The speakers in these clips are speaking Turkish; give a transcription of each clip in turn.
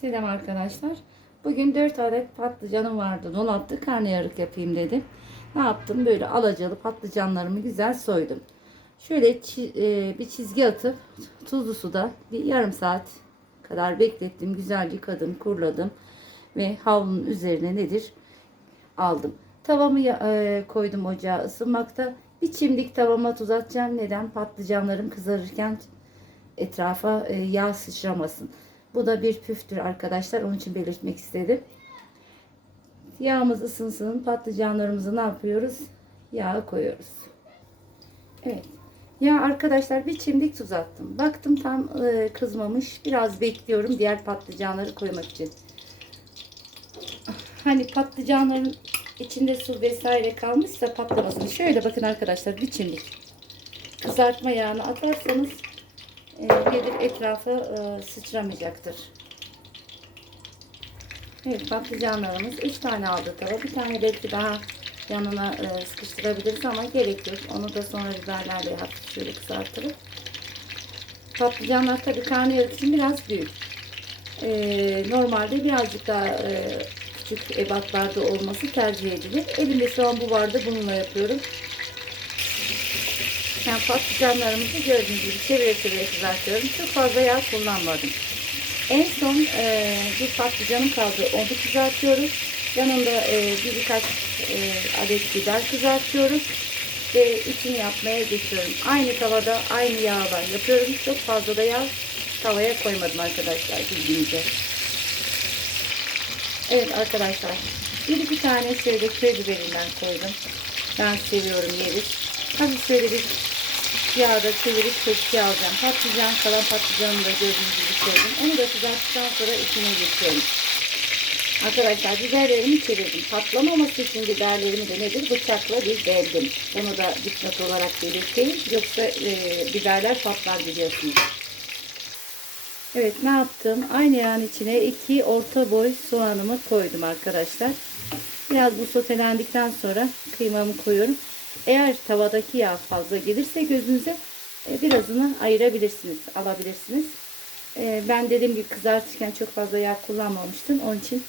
Selam arkadaşlar. Bugün 4 adet patlıcanım vardı. Dolapta karnıyarık yapayım dedim. Ne yaptım? Böyle alacalı patlıcanlarımı güzel soydum. Şöyle çi- e, bir çizgi atıp tuzlu suda bir yarım saat kadar beklettim. Güzel yıkadım, kurladım ve havlunun üzerine nedir? Aldım. Tavamı e, koydum ocağa ısınmakta. Bir çimdik tavama tuz atacağım. Neden? Patlıcanlarım kızarırken etrafa e, yağ sıçramasın. Bu da bir püftür arkadaşlar. Onun için belirtmek istedim. Yağımız ısınsın. Patlıcanlarımızı ne yapıyoruz? Yağa koyuyoruz. Evet. Ya arkadaşlar bir çimdik tuz attım. Baktım tam e, kızmamış. Biraz bekliyorum diğer patlıcanları koymak için. Hani patlıcanların içinde su vesaire kalmışsa patlamasın. Şöyle bakın arkadaşlar bir çimdik kızartma yağını atarsanız e, gelir etrafa e, sıçramayacaktır. Evet patlıcanlarımız 3 tane aldı tava. Bir tane belki daha yanına e, sıkıştırabiliriz ama gerek yok. Onu da sonra biberlerle hafif şöyle kızartırız. Patlıcanlar tabii karnıyarık için biraz büyük. E, normalde birazcık daha e, küçük ebatlarda olması tercih edilir. Elimde şu an bu vardı. Bununla yapıyorum. Patlıcanlarımızı gördüğünüz gibi çevire çevire kızartıyorum. Çok fazla yağ kullanmadım. En son e, bir patlıcanım kaldı. Onu kızartıyoruz. Yanında e, bir birkaç e, adet biber kızartıyoruz. Ve içini yapmaya geçiyorum. Aynı tavada aynı yağla yapıyorum. Çok fazla da yağ tavaya koymadım arkadaşlar bildiğinizde. Evet arkadaşlar. Bir iki tane şöyle köy biberinden koydum. Ben seviyorum yeriz. Hafif şöyle bir yağda çevirip tepsi alacağım. Patlıcan kalan patlıcanımı da gördüğünüz gibi koydum. Onu da kızarttıktan sonra içine geçiyorum. Arkadaşlar biberlerimi çevirdim. Patlamaması için biberlerimi de nedir? Bıçakla bir deldim. Bunu da dikkat olarak belirteyim. Yoksa e, biberler patlar biliyorsunuz. Evet ne yaptım? Aynı yağın içine iki orta boy soğanımı koydum arkadaşlar. Biraz bu sotelendikten sonra kıymamı koyuyorum. Eğer tavadaki yağ fazla gelirse gözünüze e, birazını ayırabilirsiniz, alabilirsiniz. E, Ben dediğim gibi kızartırken çok fazla yağ kullanmamıştım. Onun için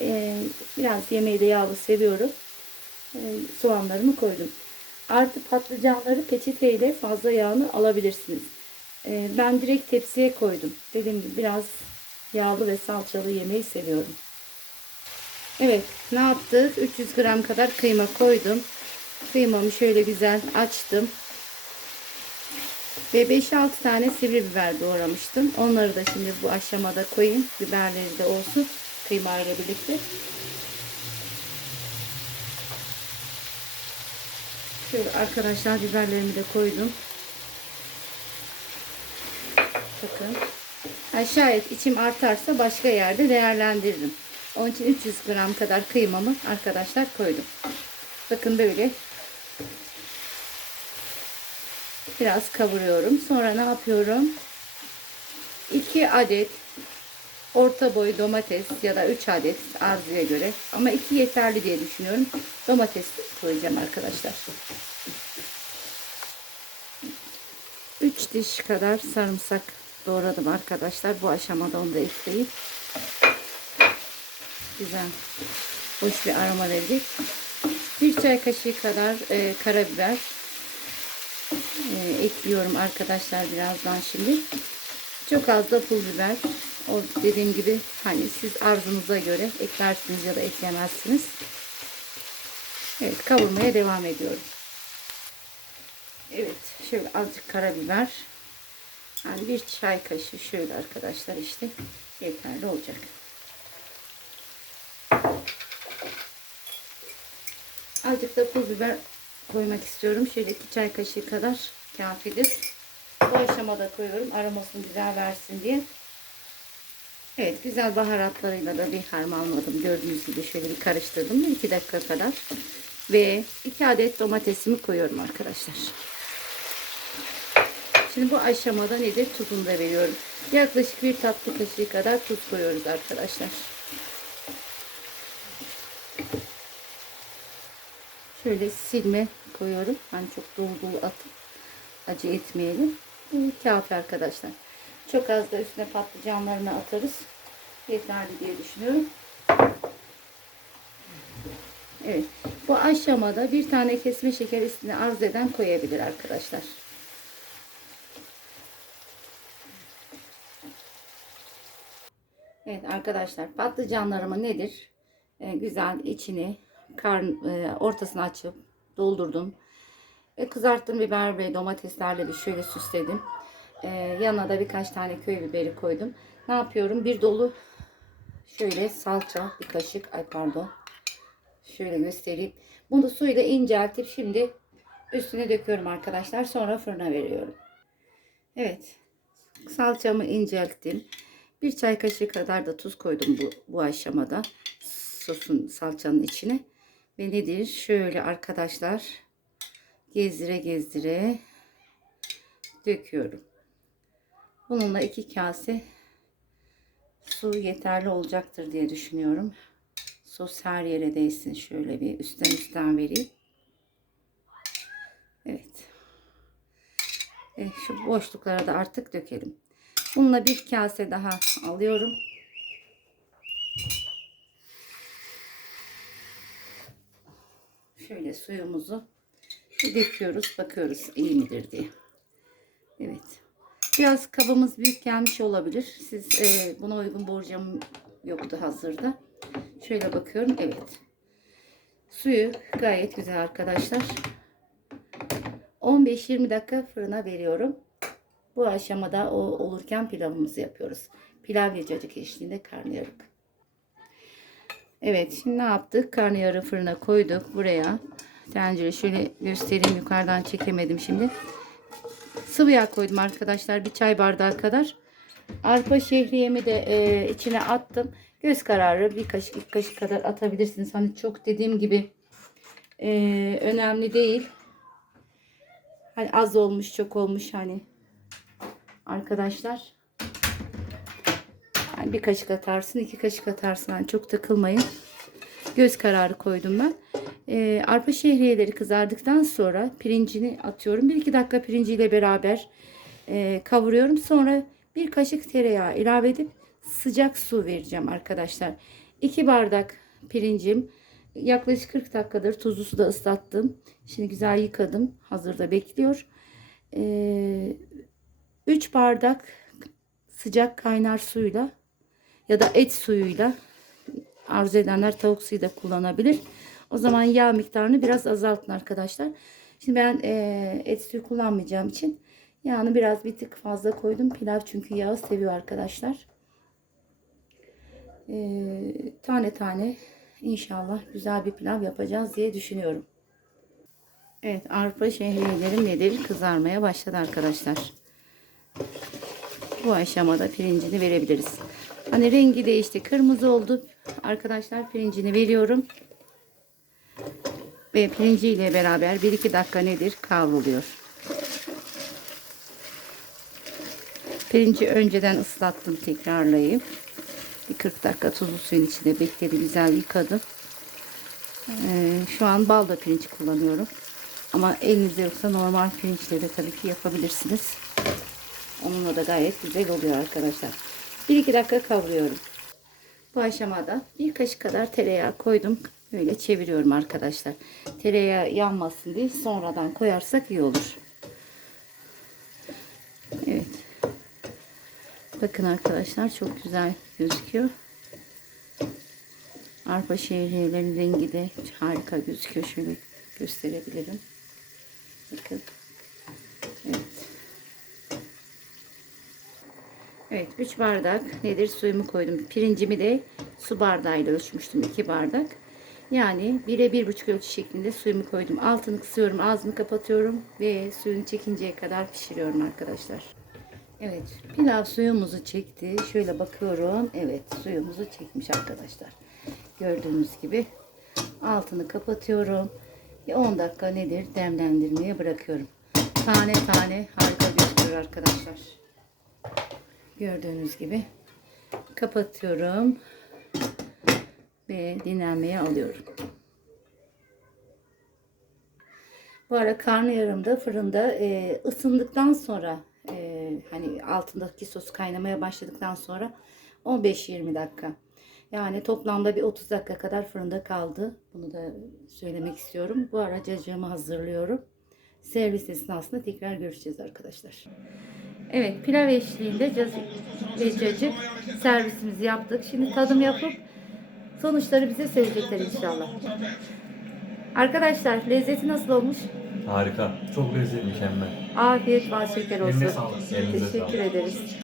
e, biraz yemeği de yağlı seviyorum. E, Soğanlarımı koydum. Artı patlıcanları peçeteyle fazla yağını alabilirsiniz. Ben direkt tepsiye koydum. Dediğim gibi biraz yağlı ve salçalı yemeği seviyorum. Evet ne yaptık? 300 gram kadar kıyma koydum. Kıymamı şöyle güzel açtım. Ve 5-6 tane sivri biber doğramıştım. Onları da şimdi bu aşamada koyayım. Biberleri de olsun. Kıyma ile birlikte. Şöyle arkadaşlar biberlerimi de koydum. Bakın. Ha, şayet içim artarsa başka yerde değerlendiririm. Onun için 300 gram kadar kıymamı arkadaşlar koydum. Bakın böyle biraz kavuruyorum. Sonra ne yapıyorum? 2 adet orta boy domates ya da 3 adet arzuya göre ama 2 yeterli diye düşünüyorum. Domates koyacağım arkadaşlar. 3 diş kadar sarımsak doğradım arkadaşlar. Bu aşamada onu da ekleyip güzel hoş bir aroma verecek. Bir çay kaşığı kadar e, karabiber ekliyorum arkadaşlar birazdan şimdi. Çok az da pul biber. O dediğim gibi hani siz arzunuza göre eklersiniz ya da eklemezsiniz. Evet kavurmaya devam ediyorum. Evet şöyle azıcık karabiber. Yani bir çay kaşığı şöyle arkadaşlar işte yeterli olacak. Azıcık da pul biber koymak istiyorum. Şöyle iki çay kaşığı kadar kafidir. Bu aşamada koyuyorum. Aromasını güzel versin diye. Evet güzel baharatlarıyla da bir harmanladım. Gördüğünüz gibi şöyle bir karıştırdım. 2 dakika kadar. Ve 2 adet domatesimi koyuyorum arkadaşlar. Şimdi bu aşamada nedir? Tuzunu da veriyorum. Yaklaşık bir tatlı kaşığı kadar tuz koyuyoruz arkadaşlar. Şöyle silme koyuyorum. Hani çok dolu dolu atıp acı etmeyelim. Kafi arkadaşlar. Çok az da üstüne patlıcanlarını atarız. yeterli diye düşünüyorum. Evet. Bu aşamada bir tane kesme şeker üstüne arzu eden koyabilir arkadaşlar. Evet arkadaşlar patlıcanlarımı nedir? Ee, güzel içini karn, e, ortasını açıp doldurdum. Ve kızarttım biber ve domateslerle de şöyle süsledim. Ee, yanına da birkaç tane köy biberi koydum. Ne yapıyorum? Bir dolu şöyle salça bir kaşık ay pardon şöyle göstereyim. Bunu suyla inceltip şimdi üstüne döküyorum arkadaşlar. Sonra fırına veriyorum. Evet. Salçamı incelttim. Bir çay kaşığı kadar da tuz koydum bu, bu aşamada. Sosun salçanın içine. Ve nedir? Şöyle arkadaşlar gezdire gezdire döküyorum. Bununla iki kase su yeterli olacaktır diye düşünüyorum. Sos her yere değsin. Şöyle bir üstten üstten vereyim. Evet. E, şu boşluklara da artık dökelim. Bununla bir kase daha alıyorum. Şöyle suyumuzu döküyoruz. Bakıyoruz iyi midir diye. Evet. Biraz kabımız büyük gelmiş olabilir. Siz e, buna uygun borcam yoktu hazırda. Şöyle bakıyorum. Evet. Suyu gayet güzel arkadaşlar. 15-20 dakika fırına veriyorum. Bu aşamada o olurken pilavımızı yapıyoruz. Pilav ve cacık eşliğinde karnıyarık. Evet şimdi ne yaptık? Karnıyarığı fırına koyduk. Buraya tencere şöyle göstereyim. Yukarıdan çekemedim şimdi. Sıvı yağ koydum arkadaşlar. Bir çay bardağı kadar. Arpa şehriyemi de e, içine attım. Göz kararı bir kaşık iki kaşık kadar atabilirsiniz. Hani çok dediğim gibi e, önemli değil. Hani az olmuş çok olmuş hani arkadaşlar. Yani bir kaşık atarsın iki kaşık atarsın. Hani çok takılmayın. Göz kararı koydum ben. E, arpa şehriyeleri kızardıktan sonra pirincini atıyorum. 1-2 dakika pirinciyle beraber e, kavuruyorum. Sonra bir kaşık tereyağı ilave edip sıcak su vereceğim arkadaşlar. 2 bardak pirincim yaklaşık 40 dakikadır tuzlu suda ıslattım. Şimdi güzel yıkadım. Hazırda bekliyor. 3 ee, bardak sıcak kaynar suyla ya da et suyuyla arzu edenler tavuk suyu da kullanabilir. O zaman yağ miktarını biraz azaltın arkadaşlar. Şimdi ben e, et suyu kullanmayacağım için yağını biraz bir tık fazla koydum. Pilav çünkü yağı seviyor arkadaşlar. E, tane tane inşallah güzel bir pilav yapacağız diye düşünüyorum. Evet arpa şehriyelerim nedir? Kızarmaya başladı arkadaşlar. Bu aşamada pirincini verebiliriz. Hani rengi değişti. Kırmızı oldu. Arkadaşlar pirincini veriyorum. Ve pirinciyle beraber 1-2 dakika nedir? Kavruluyor. Pirinci önceden ıslattım tekrarlayayım. Bir 40 dakika tuzlu suyun içinde bekledi. Güzel yıkadım. Ee, şu an balda pirinç kullanıyorum. Ama elinizde yoksa normal pirinçle de tabii ki yapabilirsiniz. Onunla da gayet güzel oluyor arkadaşlar. 1-2 dakika kavuruyorum. Bu aşamada bir kaşık kadar tereyağı koydum. Böyle çeviriyorum arkadaşlar. Tereyağı yanmasın diye sonradan koyarsak iyi olur. Evet. Bakın arkadaşlar çok güzel gözüküyor. Arpa şehriyelerin rengi de harika gözüküyor. Şöyle gösterebilirim. Bakın. Evet. Evet 3 bardak nedir suyumu koydum. Pirincimi de su bardağıyla ölçmüştüm 2 bardak. Yani 1'e 1,5 ölçü şeklinde suyumu koydum. Altını kısıyorum, ağzını kapatıyorum ve suyunu çekinceye kadar pişiriyorum arkadaşlar. Evet, pilav suyumuzu çekti. Şöyle bakıyorum. Evet, suyumuzu çekmiş arkadaşlar. Gördüğünüz gibi altını kapatıyorum. Ve 10 dakika nedir demlendirmeye bırakıyorum. Tane tane harika gözüküyor arkadaşlar. Gördüğünüz gibi kapatıyorum ve dinlenmeye alıyorum. Bu ara karnıyarım da fırında e, ısındıktan sonra e, hani altındaki sos kaynamaya başladıktan sonra 15-20 dakika. Yani toplamda bir 30 dakika kadar fırında kaldı. Bunu da söylemek istiyorum. Bu ara cacığımı hazırlıyorum. Servis esnasında tekrar görüşeceğiz arkadaşlar. Evet pilav eşliğinde cacık ve cacık servisimizi yaptık. Şimdi tadım yapıp sonuçları bize söyleyecekler inşallah. Arkadaşlar lezzeti nasıl olmuş? Harika. Çok lezzetli, mükemmel. Afiyet bal şeker olsun. Eline sağlık. Elinize Teşekkür sağlık. ederiz.